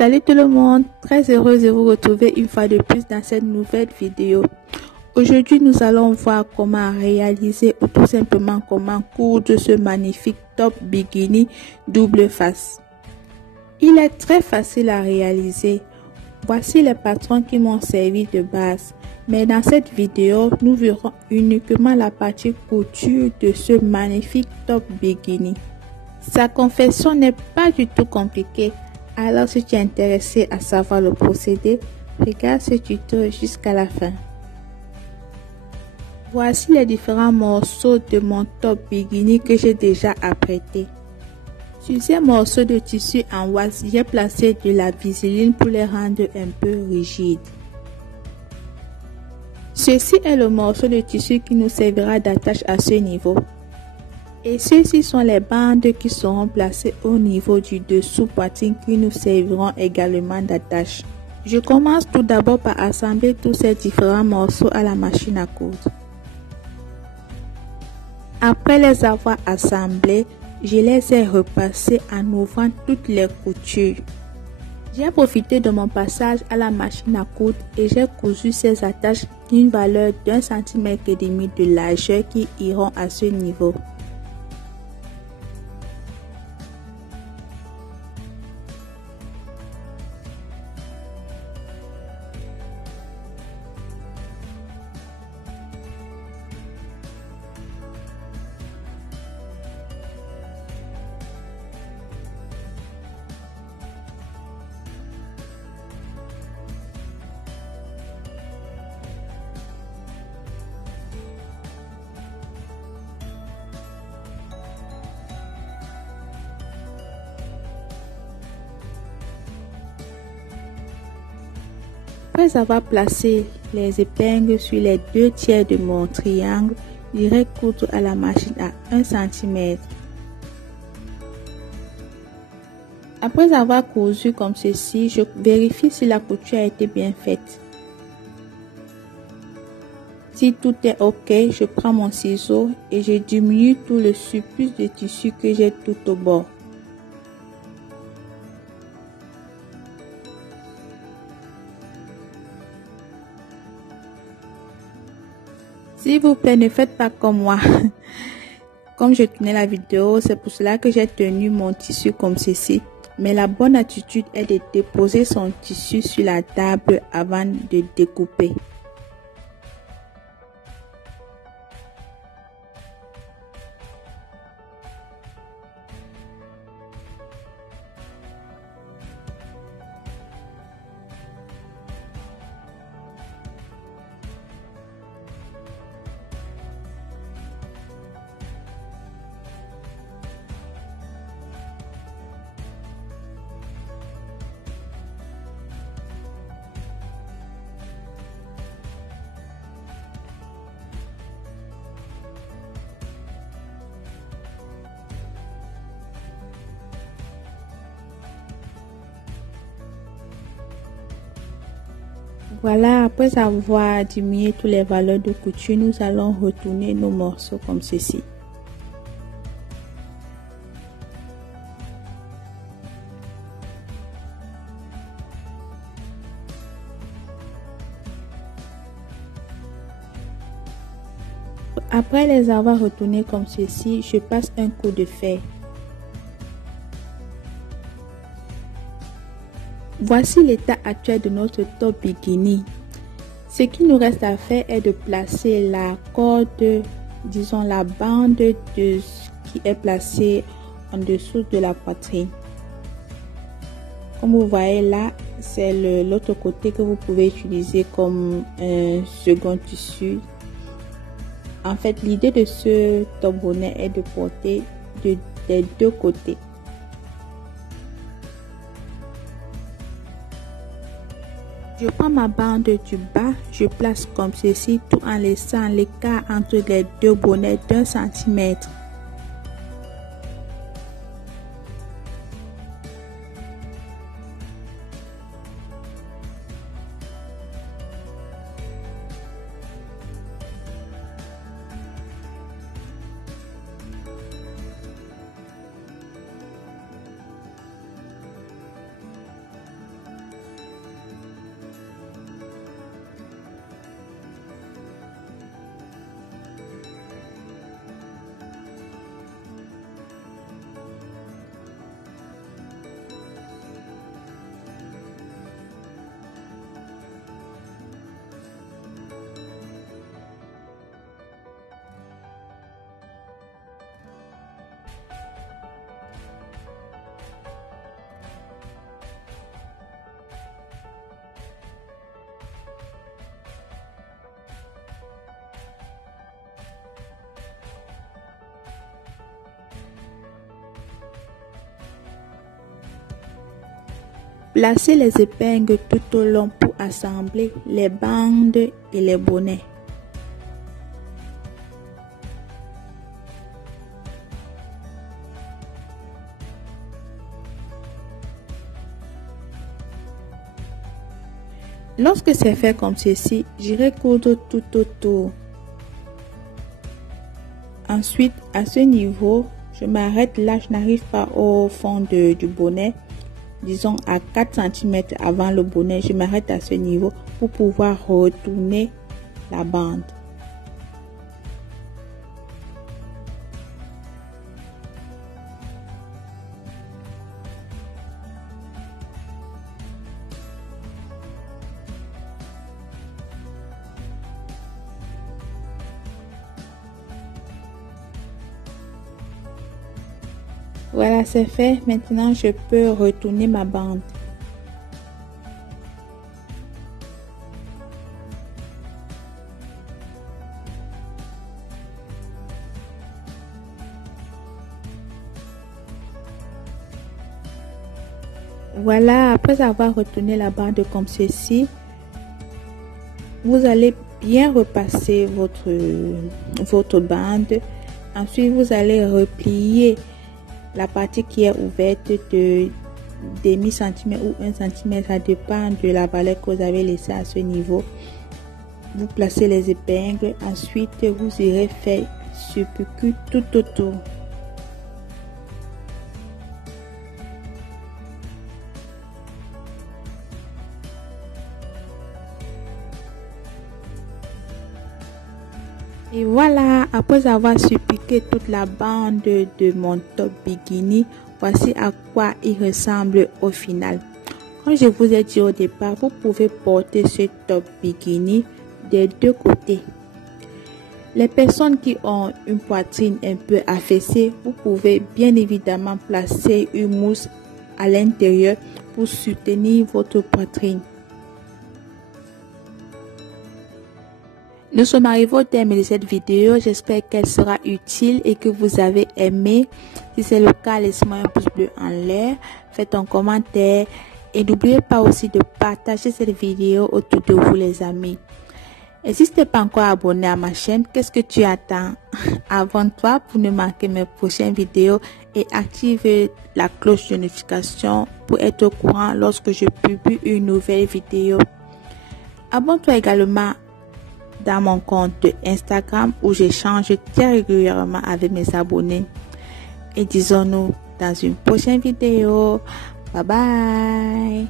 Salut tout le monde, très heureuse de vous retrouver une fois de plus dans cette nouvelle vidéo. Aujourd'hui, nous allons voir comment réaliser ou tout simplement comment coudre ce magnifique top bikini double face. Il est très facile à réaliser. Voici les patrons qui m'ont servi de base. Mais dans cette vidéo, nous verrons uniquement la partie couture de ce magnifique top bikini. Sa confection n'est pas du tout compliquée. Alors si tu es intéressé à savoir le procédé, regarde ce tuto jusqu'à la fin. Voici les différents morceaux de mon top bikini que j'ai déjà apprêté. Sur ces morceaux de tissu en wax, j'ai placé de la viseline pour les rendre un peu rigides. Ceci est le morceau de tissu qui nous servira d'attache à ce niveau. Et ceux-ci sont les bandes qui seront placées au niveau du dessous poitrine qui nous serviront également d'attache. Je commence tout d'abord par assembler tous ces différents morceaux à la machine à coudre. Après les avoir assemblés, je les ai repassés en ouvrant toutes les coutures. J'ai profité de mon passage à la machine à coudre et j'ai cousu ces attaches d'une valeur d'1,5 cm de largeur qui iront à ce niveau. Après avoir placé les épingles sur les 2/3 de mon triangle, j'irai coudre à la machine à 1 cm. Après avoir cousu comme ceci, je vérifie si la couture a été bien faite. Si tout est ok, je prends mon ciseau et je diminue tout le surplus de tissu que j'ai tout au bord. S'il vous plaît, ne faites pas comme moi. Comme je tournais la vidéo, c'est pour cela que j'ai tenu mon tissu comme ceci. Mais la bonne attitude est de déposer son tissu sur la table avant de découper. Voilà, après avoir diminué toutes les valeurs de couture, nous allons retourner nos morceaux comme ceci. Après les avoir retournés comme ceci, je passe un coup de fer. Voici l'état actuel de notre top bikini. Ce qui nous reste à faire est de placer la corde, disons la bande qui est placée en dessous de la poitrine. Comme vous voyez là, c'est l'autre côté que vous pouvez utiliser comme un second tissu. En fait, l'idée de ce top bonnet est de porter des deux côtés. Je prends ma bande du bas, je place comme ceci tout en laissant l'écart entre les deux bonnets d'1 cm. Placez les épingles tout au long pour assembler les bandes et les bonnets. Lorsque c'est fait comme ceci, j'irai coudre tout autour. Ensuite, à ce niveau, je m'arrête là, je n'arrive pas au fond du bonnet. Disons à 4 cm avant le bonnet, je m'arrête à ce niveau pour pouvoir retourner la bande. Voilà, c'est fait. Maintenant, je peux retourner ma bande. Voilà, après avoir retourné la bande comme ceci, vous allez bien repasser votre bande. Ensuite, vous allez replier la partie qui est ouverte de demi-centimètre ou 1 cm, ça dépend de la valeur que vous avez laissée à ce niveau. Vous placez les épingles, ensuite vous irez faire surpiqûre tout autour. Et voilà, après avoir surpiqué toute la bande de mon top bikini, voici à quoi il ressemble au final. Comme je vous ai dit au départ, vous pouvez porter ce top bikini des deux côtés. Les personnes qui ont une poitrine un peu affaissée, vous pouvez bien évidemment placer une mousse à l'intérieur pour soutenir votre poitrine. Nous sommes arrivés au terme de cette vidéo. J'espère qu'elle sera utile et que vous avez aimé. Si c'est le cas, laissez-moi un pouce bleu en l'air. Faites un commentaire. Et n'oubliez pas aussi de partager cette vidéo autour de vous les amis. Et si tu n'es pas encore abonné à ma chaîne, qu'est-ce que tu attends? Abonne-toi pour ne manquer mes prochaines vidéos et active la cloche de notification pour être au courant lorsque je publie une nouvelle vidéo. Abonne-toi également dans mon compte Instagram où j'échange très régulièrement avec mes abonnés. Et disons-nous dans une prochaine vidéo. Bye bye.